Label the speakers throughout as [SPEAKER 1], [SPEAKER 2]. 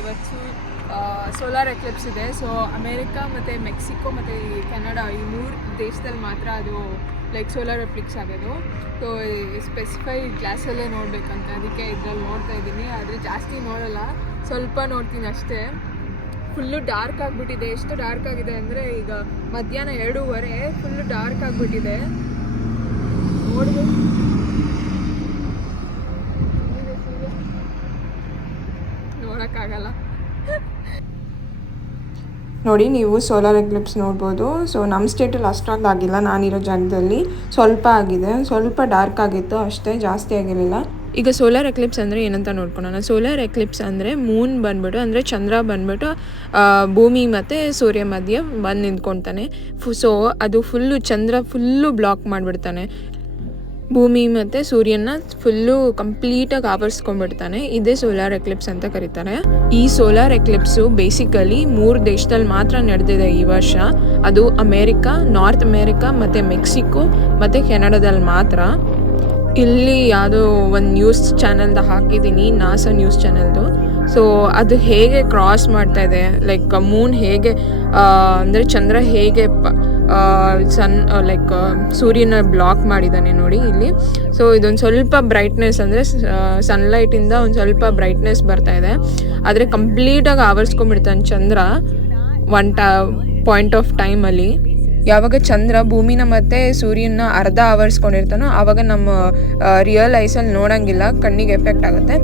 [SPEAKER 1] ಇವತ್ತು solar eclipse ಇದೆ. So America ಮತ್ತು ಮೆಕ್ಸಿಕೋ ಮತ್ತು ಕೆನಡಾ, ಈ ಮೂರು ದೇಶದಲ್ಲಿ ಮಾತ್ರ ಅದು ಲೈಕ್ ಸೋಲಾರ್ ಎಕ್ಲಿಪ್ಸ್ ಆಗೋದು. ಸೊ ಸ್ಪೆಸಿಫೈ ಗ್ಲಾಸಲ್ಲೇ ನೋಡಬೇಕಂತ. ಅದಕ್ಕೆ ಇದ್ರಲ್ಲಿ ನೋಡ್ತಾ ಇದ್ದೀನಿ. ಆದರೆ ಜಾಸ್ತಿ ನೋಡಲ್ಲ. ಸ್ವಲ್ಪ ನೋಡ್ತೀನಿ ಅಷ್ಟೇ. ಫುಲ್ಲು ಡಾರ್ಕ್ ಆಗಿಬಿಟ್ಟಿದೆ. ಎಷ್ಟು ಡಾರ್ಕ್ ಆಗಿದೆ ಅಂದರೆ ಈಗ ಮಧ್ಯಾಹ್ನ ಎರಡೂವರೆ ಫುಲ್ಲು ಡಾರ್ಕ್ ಆಗಿಬಿಟ್ಟಿದೆ.
[SPEAKER 2] ನೋಡಿ, ನೀವು ಸೋಲಾರ್ ಎಕ್ಲಿಪ್ಸ್ ನೋಡ್ಬೋದು. ಸೊ ನಮ್ಮ ಸ್ಟೇಟಲ್ಲಿ ಅಷ್ಟೊಂದು ಆಗಿಲ್ಲ. ನಾನಿರೋ ಜಾಗದಲ್ಲಿ ಸ್ವಲ್ಪ ಆಗಿದೆ. ಸ್ವಲ್ಪ ಡಾರ್ಕ್ ಆಗಿತ್ತು, ಅಷ್ಟೇ ಜಾಸ್ತಿ ಆಗಿರಲಿಲ್ಲ.
[SPEAKER 1] ಈಗ ಸೋಲಾರ್ ಎಕ್ಲಿಪ್ಸ್ ಅಂದರೆ ಏನಂತ ನೋಡ್ಕೊಳ್ಳೋಣ ಸೋಲಾರ್ ಎಕ್ಲಿಪ್ಸ್ ಅಂದರೆ ಮೂನ್ ಬಂದ್ಬಿಟ್ಟು, ಅಂದರೆ ಚಂದ್ರ ಬಂದ್ಬಿಟ್ಟು ಭೂಮಿ ಮತ್ತು ಸೂರ್ಯ ಮಧ್ಯ ಬಂದು ನಿಂತ್ಕೊತಾನೆ ಫು ಸೊ ಅದು ಫುಲ್ಲು ಚಂದ್ರ ಫುಲ್ಲು ಬ್ಲಾಕ್ ಮಾಡಿಬಿಡ್ತಾನೆ. ಭೂಮಿ ಮತ್ತು ಸೂರ್ಯನ ಫುಲ್ಲು ಕಂಪ್ಲೀಟಾಗಿ ಆವರಿಸ್ಕೊಂಡ್ಬಿಡ್ತಾನೆ. ಇದೇ ಸೋಲಾರ್ ಎಕ್ಲಿಪ್ಸ್ ಅಂತ ಕರೀತಾರೆ. ಈ ಸೋಲಾರ್ ಎಕ್ಲಿಪ್ಸು ಬೇಸಿಕಲಿ ಮೂರು ದೇಶದಲ್ಲಿ ಮಾತ್ರ ನಡೆದಿದೆ ಈ ವರ್ಷ. ಅದು ಅಮೇರಿಕಾ, ನಾರ್ತ್ ಅಮೇರಿಕಾ ಮತ್ತು ಮೆಕ್ಸಿಕೋ ಮತ್ತು ಕೆನಡಾದಲ್ಲಿ ಮಾತ್ರ. ಇಲ್ಲಿ ಯಾವುದೋ ಒಂದು ನ್ಯೂಸ್ ಚಾನಲ್ದು ಹಾಕಿದ್ದೀನಿ ನಾಸಾ ನ್ಯೂಸ್ ಚಾನಲ್ದು. ಸೊ ಅದು ಹೇಗೆ ಕ್ರಾಸ್ ಮಾಡ್ತಾ ಇದೆ ಲೈಕ್ ಮೂನ್ ಹೇಗೆ ಅಂದರೆ ಚಂದ್ರ ಹೇಗೆ ಸನ್ ಲೈಕ್ ಸೂರ್ಯನ ಬ್ಲಾಕ್ ಮಾಡಿದ್ದಾನೆ ನೋಡಿ ಇಲ್ಲಿ. ಸೊ ಇದೊಂದು ಸ್ವಲ್ಪ ಬ್ರೈಟ್ನೆಸ್ ಅಂದರೆ ಸನ್ಲೈಟಿಂದ ಒಂದು ಸ್ವಲ್ಪ ಬ್ರೈಟ್ನೆಸ್ ಬರ್ತಾ ಇದೆ. ಆದರೆ ಕಂಪ್ಲೀಟಾಗಿ ಆವರಿಸ್ಕೊಂಡ್ಬಿಡ್ತಾನೆ ಚಂದ್ರ ಒನ್ ಟ ಪಾಯಿಂಟ್ ಆಫ್ ಟೈಮಲ್ಲಿ ಯಾವಾಗ ಚಂದ್ರ ಭೂಮಿನ ಮತ್ತೆ ಸೂರ್ಯನ ಅರ್ಧ ಆವರಿಸ್ಕೊಂಡಿರ್ತಾನೋ ಆವಾಗ ನಮ್ಮ ರಿಯಲ್ ಐಸಲ್ಲಿ ನೋಡೋಂಗಿಲ್ಲ, ಕಣ್ಣಿಗೆ ಎಫೆಕ್ಟ್ ಆಗುತ್ತೆ.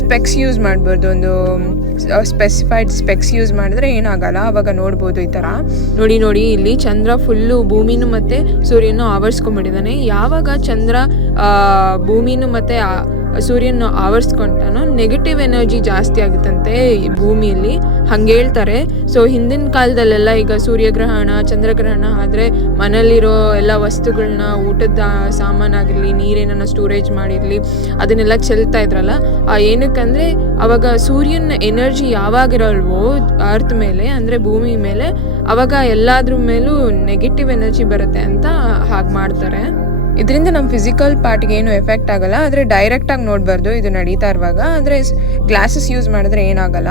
[SPEAKER 1] ಸ್ಪೆಕ್ಸ್ ಯೂಸ್ ಮಾಡ್ಬೋದು, ಒಂದು ಸ್ಪೆಸಿಫೈಡ್ ಸ್ಪೆಕ್ಸ್ ಯೂಸ್ ಮಾಡಿದ್ರೆ ಏನಾಗಲ್ಲ ಆವಾಗ ನೋಡ್ಬೋದು ಈ ಥರ ನೋಡಿ ನೋಡಿ, ಇಲ್ಲಿ ಚಂದ್ರ ಫುಲ್ಲು ಭೂಮಿನೂ ಮತ್ತೆ ಸೂರ್ಯನ ಆವರಿಸ್ಕೊಂಡ್ಬಿಟ್ಟಿದ್ದಾನೆ. ಯಾವಾಗ ಚಂದ್ರ ಭೂಮಿನ ಮತ್ತೆ ಸೂರ್ಯನ ಆವರಿಸ್ಕೊಂತಾನೋ. ನೆಗೆಟಿವ್ ಎನರ್ಜಿ ಜಾಸ್ತಿ ಆಗುತ್ತಂತೆ ಈ ಭೂಮಿಯಲ್ಲಿ. ಹಂಗೆ ಹೇಳ್ತಾರೆ. ಸೊ ಹಿಂದಿನ ಕಾಲದಲ್ಲೆಲ್ಲ ಈಗ ಸೂರ್ಯಗ್ರಹಣ, ಚಂದ್ರಗ್ರಹಣ ಆದರೆ ಮನೇಲಿರೋ ಎಲ್ಲ ವಸ್ತುಗಳನ್ನ ಊಟದ ಸಾಮಾನಾಗಿರಲಿ ನೀರೇನನ್ನ ಸ್ಟೋರೇಜ್ ಮಾಡಿರಲಿ, ಅದನ್ನೆಲ್ಲ ಚೆಲ್ತಾ ಇದ್ರಲ್ಲ. ಆ ಏನಕ್ಕಂದರೆ, ಅವಾಗ ಸೂರ್ಯನ ಎನರ್ಜಿ ಯಾವಾಗಿರಲ್ವೋ ಅರ್ತ್ ಮೇಲೆ, ಅಂದರೆ ಭೂಮಿ ಮೇಲೆ, ಅವಾಗ ಎಲ್ಲಾದ್ರ ಮೇಲೂ ನೆಗೆಟಿವ್ ಎನರ್ಜಿ ಬರುತ್ತೆ ಅಂತ ಹಾಗೆ ಮಾಡ್ತಾರೆ. ಇದರಿಂದ ನಮ್ಮ ಫಿಸಿಕಲ್ ಪಾರ್ಟ್ಗೆ ಏನು ಎಫೆಕ್ಟ್ ಆಗಲ್ಲ. ಆದರೆ ಡೈರೆಕ್ಟಾಗಿ ನೋಡಬಾರ್ದು. ಇದು ನಡೀತಾ ಇರುವಾಗ. ಆದರೆ ಗ್ಲಾಸಸ್ ಯೂಸ್ ಮಾಡಿದ್ರೆ ಏನಾಗಲ್ಲ.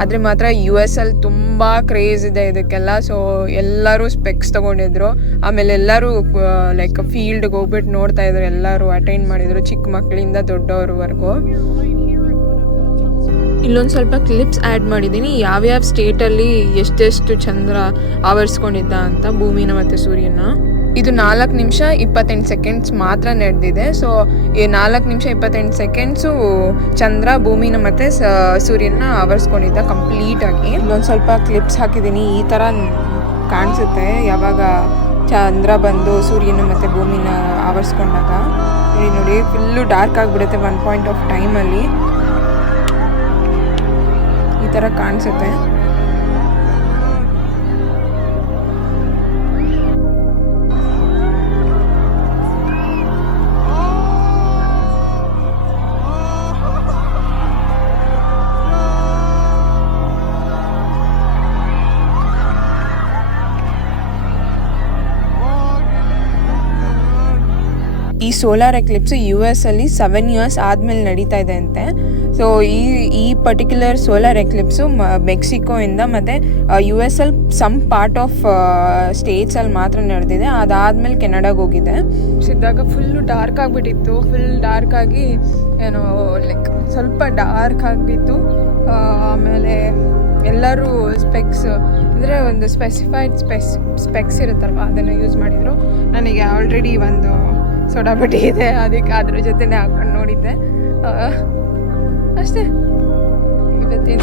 [SPEAKER 1] ಆದರೆ ಮಾತ್ರ ಯು ಎಸ್ ಅಲ್ಲಿ ತುಂಬ ಕ್ರೇಜ್ ಇದೆ ಇದಕ್ಕೆಲ್ಲ. ಸೊ ಎಲ್ಲರೂ ಸ್ಪೆಕ್ಸ್ ತೊಗೊಂಡಿದ್ರು. ಆಮೇಲೆ ಎಲ್ಲರೂ ಲೈಕ್ ಫೀಲ್ಡ್ಗೆ ಹೋಗ್ಬಿಟ್ಟು ನೋಡ್ತಾ ಇದ್ರು. ಎಲ್ಲರೂ ಅಟೆಂಡ್ ಮಾಡಿದ್ರು ಚಿಕ್ಕ ಮಕ್ಕಳಿಂದ ದೊಡ್ಡವ್ರವರೆಗೂ. ಇಲ್ಲೊಂದು ಸ್ವಲ್ಪ ಕ್ಲಿಪ್ಸ್ ಆ್ಯಡ್ ಮಾಡಿದ್ದೀನಿ ಯಾವ್ಯಾವ ಸ್ಟೇಟಲ್ಲಿ ಎಷ್ಟೆಷ್ಟು ಚಂದ್ರ ಆವರಿಸ್ಕೊಂಡಿದ್ದ ಅಂತ ಭೂಮಿನ ಮತ್ತು ಸೂರ್ಯನ. ಇದು ನಾಲ್ಕು ನಿಮಿಷ ಇಪ್ಪತ್ತೆಂಟು ಸೆಕೆಂಡ್ಸ್ ಮಾತ್ರ ನಡೆದಿದೆ. ಸೊ ಈ ನಾಲ್ಕು ನಿಮಿಷ ಇಪ್ಪತ್ತೆಂಟು ಸೆಕೆಂಡ್ಸು ಚಂದ್ರ ಭೂಮಿನ ಮತ್ತು ಸೂರ್ಯನ ಆವರಿಸ್ಕೊಂಡಿದ್ದ ಕಂಪ್ಲೀಟಾಗಿ ಇಲ್ಲೊಂದು ಸ್ವಲ್ಪ ಕ್ಲಿಪ್ಸ್ ಹಾಕಿದ್ದೀನಿ. ಈ ಥರ ಕಾಣಿಸುತ್ತೆ. ಯಾವಾಗ ಚಂದ್ರ ಬಂದು ಸೂರ್ಯನ ಮತ್ತು ಭೂಮಿನ ಆವರಿಸ್ಕೊಂಡಾಗ. ಇಲ್ಲಿ ನೋಡಿ ಫುಲ್ಲು ಡಾರ್ಕ್ ಆಗಿಬಿಡುತ್ತೆ ಒನ್ ಪಾಯಿಂಟ್ ಆಫ್ ಟೈಮಲ್ಲಿ ಈ ಥರ ಕಾಣಿಸುತ್ತೆ. ಈ ಸೋಲಾರ್ ಎಕ್ಲಿಪ್ಸ್ ಯು ಎಸ್ ಅಲ್ಲಿ ಸೆವೆನ್ ಇಯರ್ಸ್ ಆದಮೇಲೆ ನಡೀತಾ ಇದೆ ಅಂತೆ. ಸೊ ಈ ಈ ಪರ್ಟಿಕ್ಯುಲರ್ ಸೋಲಾರ್ ಎಕ್ಲಿಪ್ಸು ಮೆಕ್ಸಿಕೋಯಿಂದ ಮತ್ತು ಯು ಎಸ್ ಅಲ್ಲಿ ಸಮ್ ಪಾರ್ಟ್ ಆಫ್ ಸ್ಟೇಟ್ಸಲ್ಲಿ ಮಾತ್ರ ನಡೆದಿದೆ. ಅದಾದಮೇಲೆ ಕೆನಡಾಗೆ ಹೋಗಿದೆ. ಸಿದ್ದಾಗ ಫುಲ್ಲು ಡಾರ್ಕ್ ಆಗಿಬಿಟ್ಟಿತ್ತು. ಫುಲ್ ಡಾರ್ಕ್ ಆಗಿ, ಏನೋ ಲೈಕ್ ಸ್ವಲ್ಪ ಡಾರ್ಕ್ ಆಗಿಬಿತ್ತು. ಆಮೇಲೆ ಎಲ್ಲರೂ ಸ್ಪೆಕ್ಸ್ ಅಂದರೆ ಒಂದು ಸ್ಪೆಸಿಫೈಡ್ ಸ್ಪೆಸ್ ಸ್ಪೆಕ್ಸ್ ಇರುತ್ತಲ್ವ, ಅದನ್ನು ಯೂಸ್ ಮಾಡಿದರು. ನನಗೆ ಆಲ್ರೆಡಿ ಒಂದು ಸೋಡಾ ಇದೆ. ಅದಕ್ಕೆ ಅದ್ರ ಜೊತೆನೇ ಹಾಕೊಂಡು ನೋಡಿದ್ದೆ. ಅಷ್ಟೇ. ಇವತ್ತಿನ?